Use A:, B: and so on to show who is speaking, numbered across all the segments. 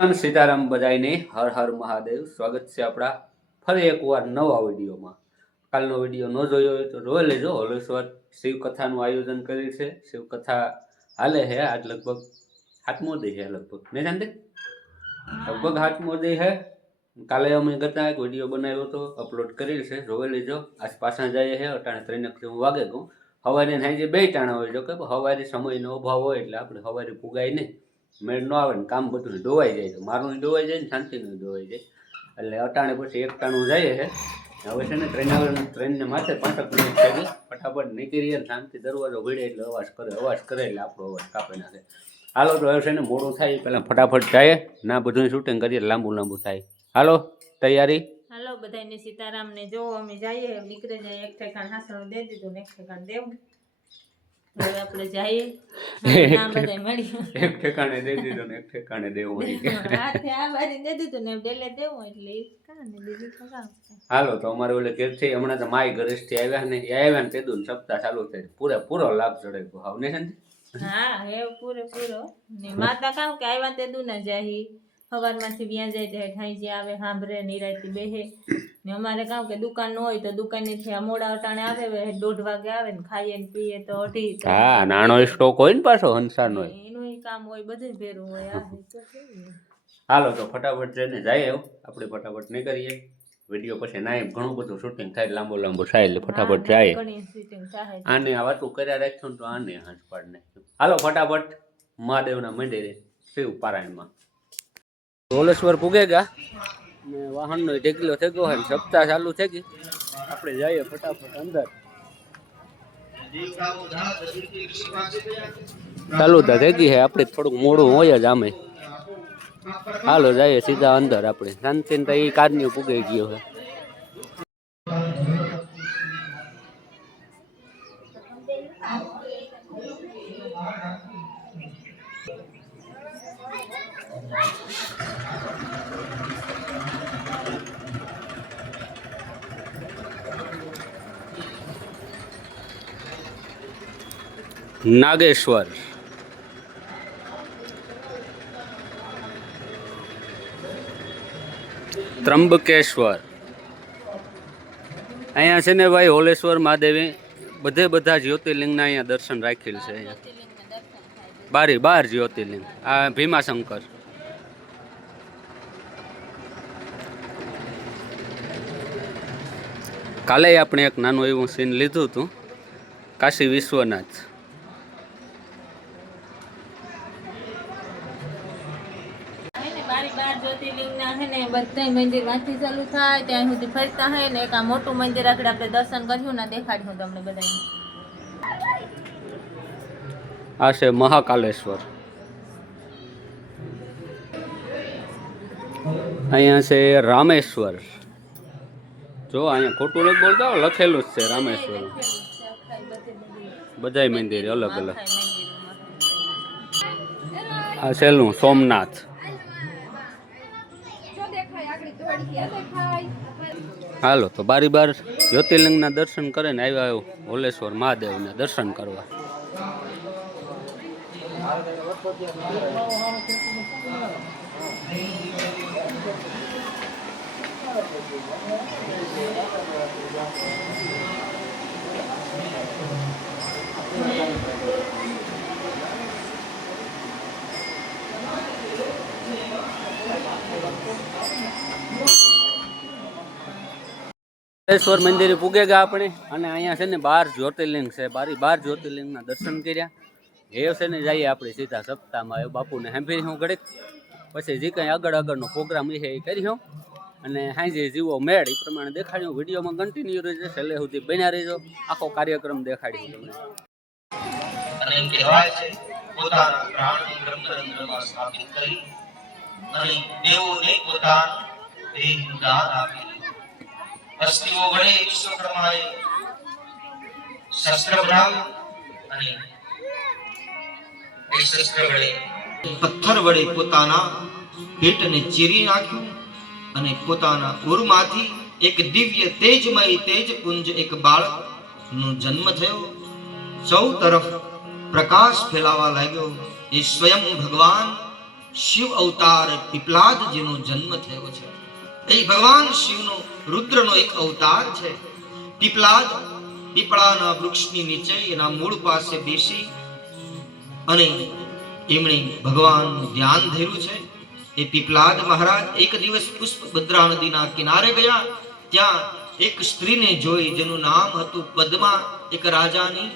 A: સીતારામ બધાયને હર હર મહાદેવ. સ્વાગત છે આપણા ફરી એકવાર નવા વિડીયોમાં. કાલનો વીડિયો ન જોયો હોય તો જોઈ લેજો. હોલેશ્વર શિવકથાનું આયોજન કર્યું છે. શિવકથા હાલે છે આજ લગભગ હાથમો દે છે લગભગ. નહીં જાણતે લગભગ હાથમો દે છે કાલે અમે ગતા એક વીડિયો બનાવ્યો હતો. અપલોડ કરેલ છે. જોઈ લેજો. આજ પાછા જઈએ છે અટાણે ત્રણ હું વાગે કહું સવારે સાંજે બે ટાણા હોય જો કે. સવારે સમયનો અભાવ હોય એટલે આપણે સવારે પુગાય નહીં. મેળ ન આવે ને કામ બધું ધોવાઈ જાય તો મારું ધોવાઈ જાય ને શાંતિનું ડોવાઈ જાય. એટલે અટાણે પછી એકટાણું જાય છે. હવે છે ને ટ્રેન ટ્રેનને માથે પાંચક મિનિટ ફટાફટ નીકળીએ ને શાંતિ દરવાજો ભીડે એટલે અવાજ કરે અવાજ કરે એટલે આપણો અવાજ કાપે નાખે હાલો તો હવે છે ને મોડું થાય, પહેલાં ફટાફટ જાય ના, બધું શૂટિંગ કરીએ, લાંબુ લાંબુ થાય. હાલો, તૈયારી?
B: હાલો બધાને સીતારામને જો અમે જઈએ, નીકળે જાય એક ઠેકાણ હાસણું દે દીધું ને એક ઠેકાણ દેવું. આપણે જઈએ. મળીએ.
A: એક ઠેકાણે દઈ દીધો ને એક ઠેકાણે દેવું હોય
B: હાથે આ બારી દે દીધું ને ડેલે દેવું એટલે કાને બીજું તો
A: હાલો તો અમારે ઓલે ઘેરથી હમણાં તો માય ઘરેથી આવ્યા ને એ આવ્યા ને તે દૂધ સપ્તાહ ચાલુ થાય પૂરેપૂરો લાભ ચડે હાવ ને
B: હા હે પૂરેપૂરો ને માતા કામ કે આવ્યા તે દુ ને જાહી. સવારમાંથી વ્યાં જાય જાય ઠાઈ જે આવે સાંભળે નિરાયતી બેહે. ને અમારે કામ કે દુકાન ન હોય તો દુકાનેથી આ મોડા અટાણે આવે દોઢ વાગે આવે ને ખાઈએ ને પીએ તો અઢી
A: હા નાનો સ્ટોક હોય ને પાછો હંસાનો
B: એનું કામ હોય બધું ભેરું હોય ને.
A: હાલો તો ફટાફટ જઈને જાય આપણે ફટાફટ નહીં કરીએ વીડિયો પછી ના ઘણું બધું શૂટિંગ થાય લાંબો લાંબો થાય એટલે ફટાફટ જાય. આને આ વાતું કર્યા રાખ્યું ને તો આને હાથ પાડ નાખ્યું. હાલો ફટાફટ મહાદેવના મંદિરે શિવ પારાયણમાં. રોલેશ્વર પૂગે ગયા ને વાહનનો ઢેકલો થઈ ગયો હોય સપ્તાહ ચાલુ થઈ ગઈ. આપણે જઈએ ફટાફટ અંદર. ચાલુ તો થઈ ગઈ છે આપણે થોડુંક મોડું હોય જ આમે. હાલો, જઈએ સીધા અંદર આપણે. શાંતિ એ કારની પૂગાઈ ગયો છે નાગેશ્વર ત્રંબકેશ્વર અહીંયા છે ને ભાઈ હોલેશ્વર મહાદેવે બધે બધા જ્યોતિર્લિંગના અહીંયા દર્શન રાખેલ છે અહીંયા બારી બાર જ્યોતિર્લિંગ આ ભીમાશંકર કાલે આપણે એક નાનું એવું સીન લીધું હતું કાશી વિશ્વનાથ
B: હે ને બારી બાર બધાય મંદિર વાંચી ચાલુ થાય, ત્યાં સુધી ફરતા હોય ને એક આ મોટું મંદિર આગળ આપણે દર્શન કર્યું ને દેખાડ્યું તમને બધાને
A: આ છે મહાકાલેશ્વર. અહીંયા છે રામેશ્વર. જો, અહીંયા ખોટું નથી બોલતા લખેલું જ છે રામેશ્વર. બધાય મંદિર અલગ અલગ. આ છેલ્લું સોમનાથ. હાલો તો બારી બાર જ્યોતિર્લિંગના દર્શન કરીને આવ્યા હોલેશ્વર મહાદેવના દર્શન કરવા. સિદ્ધેશ્વર મંદિરે પૂગે ગયા આપણે. અને અહીંયા છે ને બાર જ્યોતિર્લિંગ છે. બારી બાર જ્યોતિર્લિંગના દર્શન કર્યા. એ છે ને જઈએ આપણે સીધા સપ્તાહમાં. એ બાપુને સાંભળી હું ઘડીક. પછી જે કંઈ આગળ આગળનો પ્રોગ્રામ છે એ કરી હું. અને સાંજે જીવો મેળ, એ પ્રમાણે દેખાડ્યું વિડીયોમાં કન્ટિન્યુ રહેશે છેલ્લે સુધી બન્યા રહેજો. આખો કાર્યક્રમ દેખાડ્યું તમને.
C: અને કહેવાય છે, પોતાના પ્રાણને સ્થાપિત કરી, અને દેવોને પોતાનું દેહનું દાન આપી અસ્થિઓ વડે વિશ્વકર્માએ શસ્ત્ર બનાવ્યું અને એ શસ્ત્ર વડે પથ્થર વડે પોતાના પેટને ચીરી નાખ્યું અને પોતાના ઉરમાંથી એક દિવ્ય તેજમય તેજપુંજ એક બાળકનો જન્મ થયો. ચૌ તરફ પ્રકાશ ફેલાવા લાગ્યો. એ સ્વયં ભગવાન શિવ અવતાર પીપલાદજીનો જન્મ થયો છે. એ ભગવાન શિવનો રુદ્રનો એક અવતાર છે. પીપલાદ પીપળાના વૃક્ષની નીચે એના મૂળ પાસે બેસી અને એમણે ભગવાનનું ધ્યાન ધર્યું છે. એ પીપલાદ મહારાજ એક દિવસ પુષ્પભદ્રા નદીના કિનારે ગયા. ત્યાં એક સ્ત્રીને જોઈ, જેનું નામ હતું પદ્મા, એક રાજાની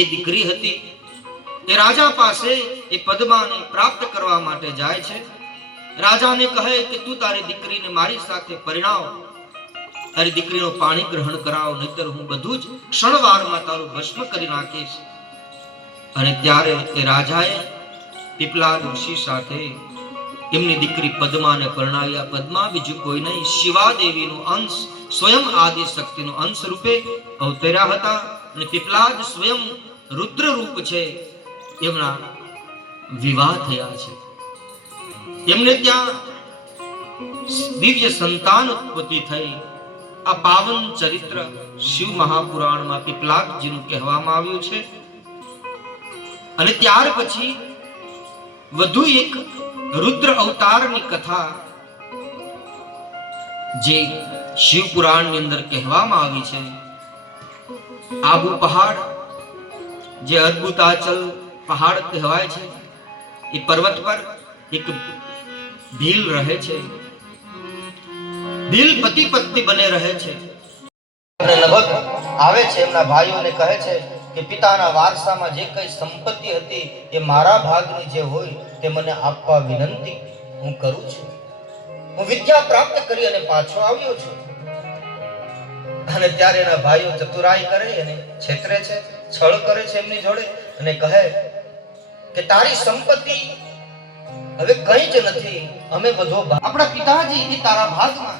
C: એ દીકરી હતી. એ રાજા પાસે એ પદ્માને પ્રાપ્ત કરવા માટે જાય છે. રાજાને કહે કે તું તારી દીકરીને મારી સાથે પરિણાવ તારી દીકરીનો પાણી ગ્રહણ કરાવ, નહીતર હું બધું જ ક્ષણવારમાં તારું ભસ્મ કરી નાખીશ. અને ત્યારે એ રાજાએ પીપલા ઋષિ સાથે એમની દીકરી પદ્માને પરણાવ્યા. પદ્મા બીજું કોઈ નહીં શિવા દેવીનો અંશ, સ્વયં આદિ શક્તિનો અંશ રૂપે અવતર્યા હતા. અને પીપલાદ સ્વયં રુદ્ર રૂપ છે. એમના વિવાહ થયા છે. એમને ત્યાં દિવ્ય સંતાન ઉત્પત્તિ થઈ. આ પાવન ચરિત્ર શિવ મહાપુરાણમાં પીપલાકજીનું કહેવામાં આવ્યું છે. અને ત્યાર પછી વધુ એક રુદ્ર અવતારની કથા જે શિવ પુરાણની અંદર કહેવામાં આવી છે. આબુ પહાડ, જે અદ્ભુતાચલ પહાડ કહેવાય છે, એ પર્વત પર એક ભીલ રહે છે. ભીલ પતિ પત્ની બને રહે છે.
D: લગભગ આવે છે એમના ભાઈઓને કહે છે કે પિતાના વારસામાં જે કઈ સંપત્તિ હતી એ મારા ભાગની જે હોય તે મને આપવા વિનંતી હું કરું છું. હું વિદ્યા પ્રાપ્ત કરી અને પાછો આવ્યો છું. અને ત્યારે એના ભાઈઓ ચતુરાઈ કરે અને છેતરે છે, છળ કરે છે એમની જોડે અને કહે કે તારી સંપત્તિ હવે કઈ જ નથી. અમે બધો આપણા પિતાજી એ તારા ભાગમાં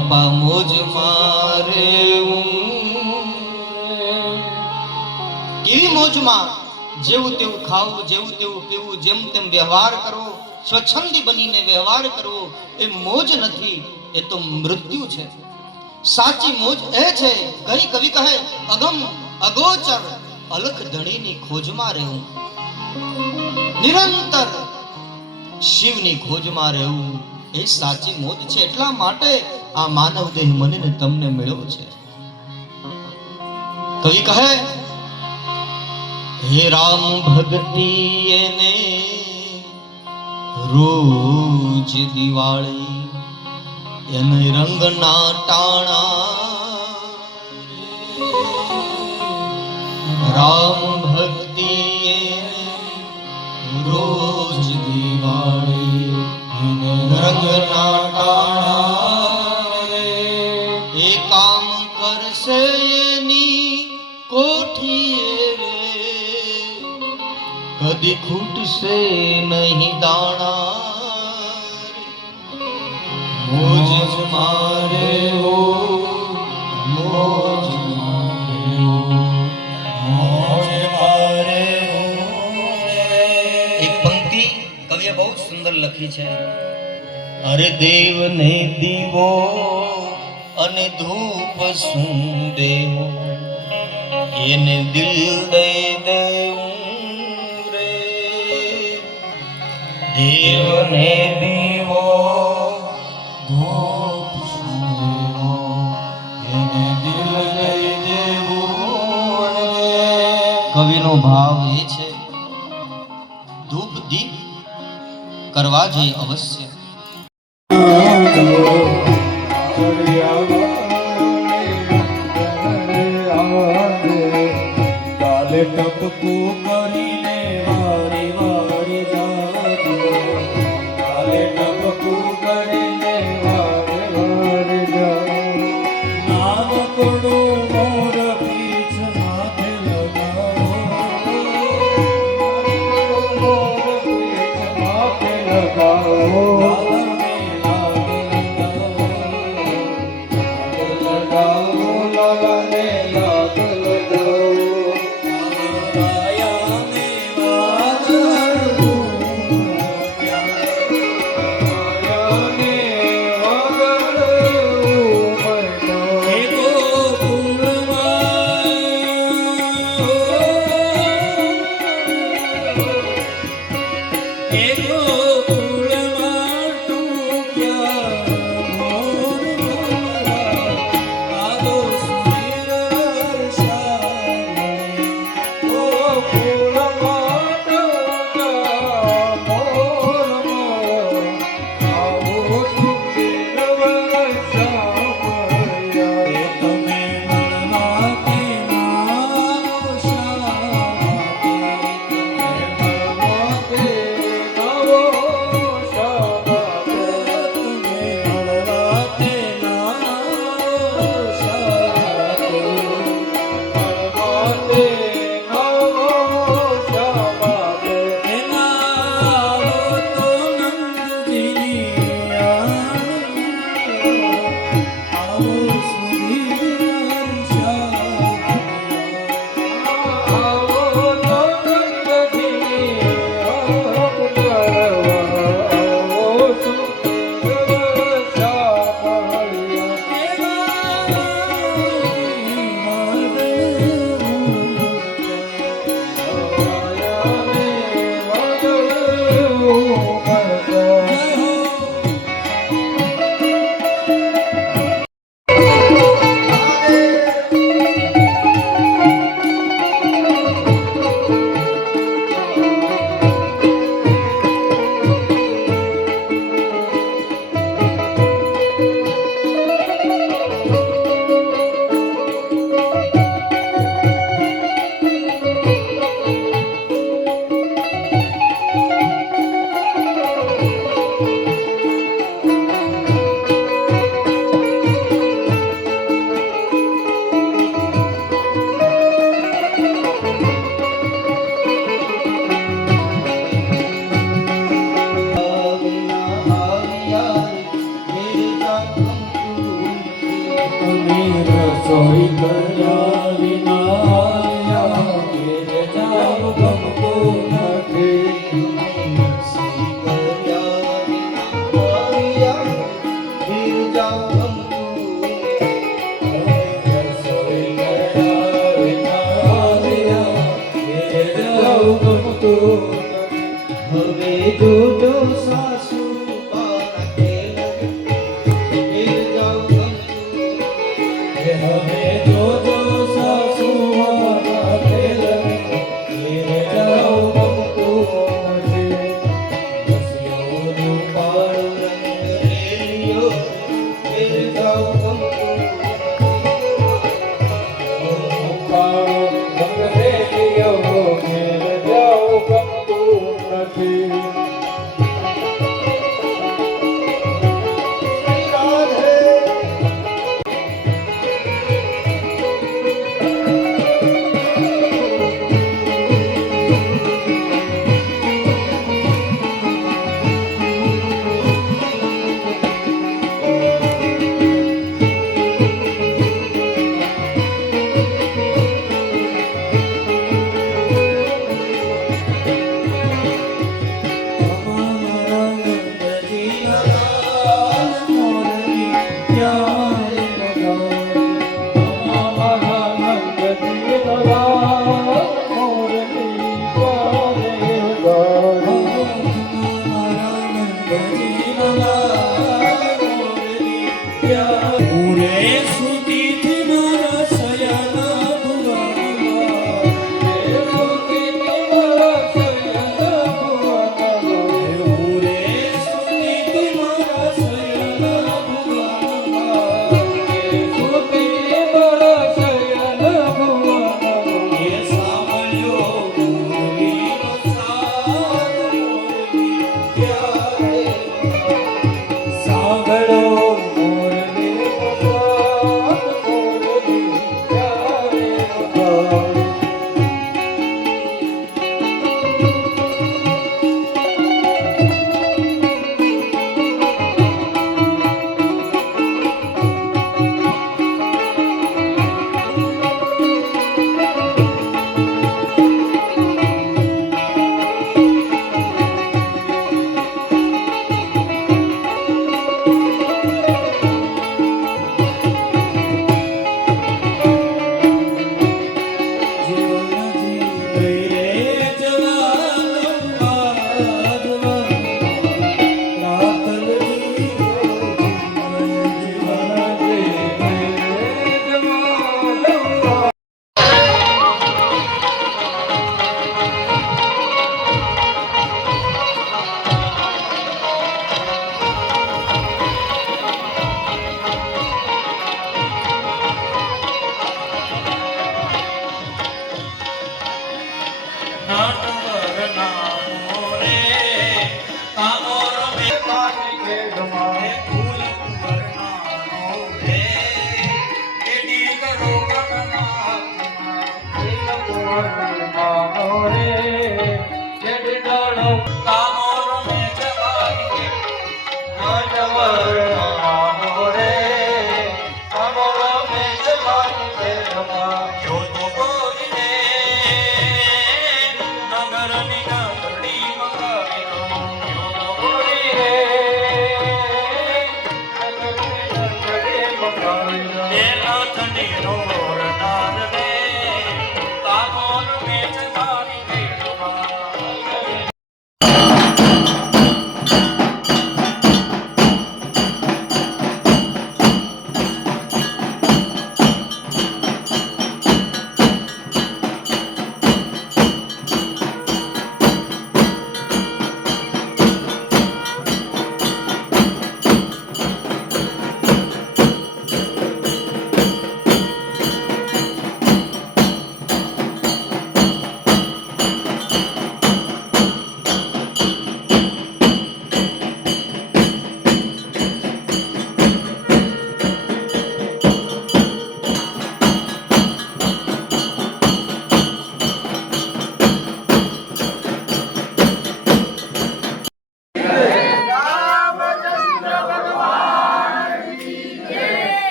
D: બાબા મોજ મારે કેવી મોજમાં જેવું તેવું ખાવું, જેવું તેવું પીવું, જેમ તેમ વ્યવહાર કરવો, સ્વચ્છંદી બનીને વ્યવહાર કરવો, એ મોજ નથી, એ તો મૃત્યુ છે. સાચી મોજ એ છે કઈ કવિ કહે, અગમ અગોચર અલખ ધણીની ખોજમાં રહેવું. નિરંતર
C: શિવની ખોજમાં રહેવું એ સાચી મોજ છે એટલા માટે આ માનવ દેહ મને ને તમને મળ્યો છે. કવિ કહે, હે રામ ભક્તિ એને રોજ દિવાળી એને રંગના ટાણા રામ ભક્તિ રોજ દિવાળી એને રંગના ટાણા કદી ખૂટશે નહીં દાણા મોજ મારે ઓ મોજ મારે હો મોજ મારે એક પંક્તિ કવિએ બહુ સુંદર લખી છે અરે દેવને દીવો અને ધૂપ શું દેવો એને દિલ દઈ દેવને દીવો ધૂપ શું એને દિલ દેવું કવિનો ભાવ એ છે ધૂપ દીપ કરવા જોઈએ અવશ્ય
E: ટપકું
D: Baba Nela. Africa.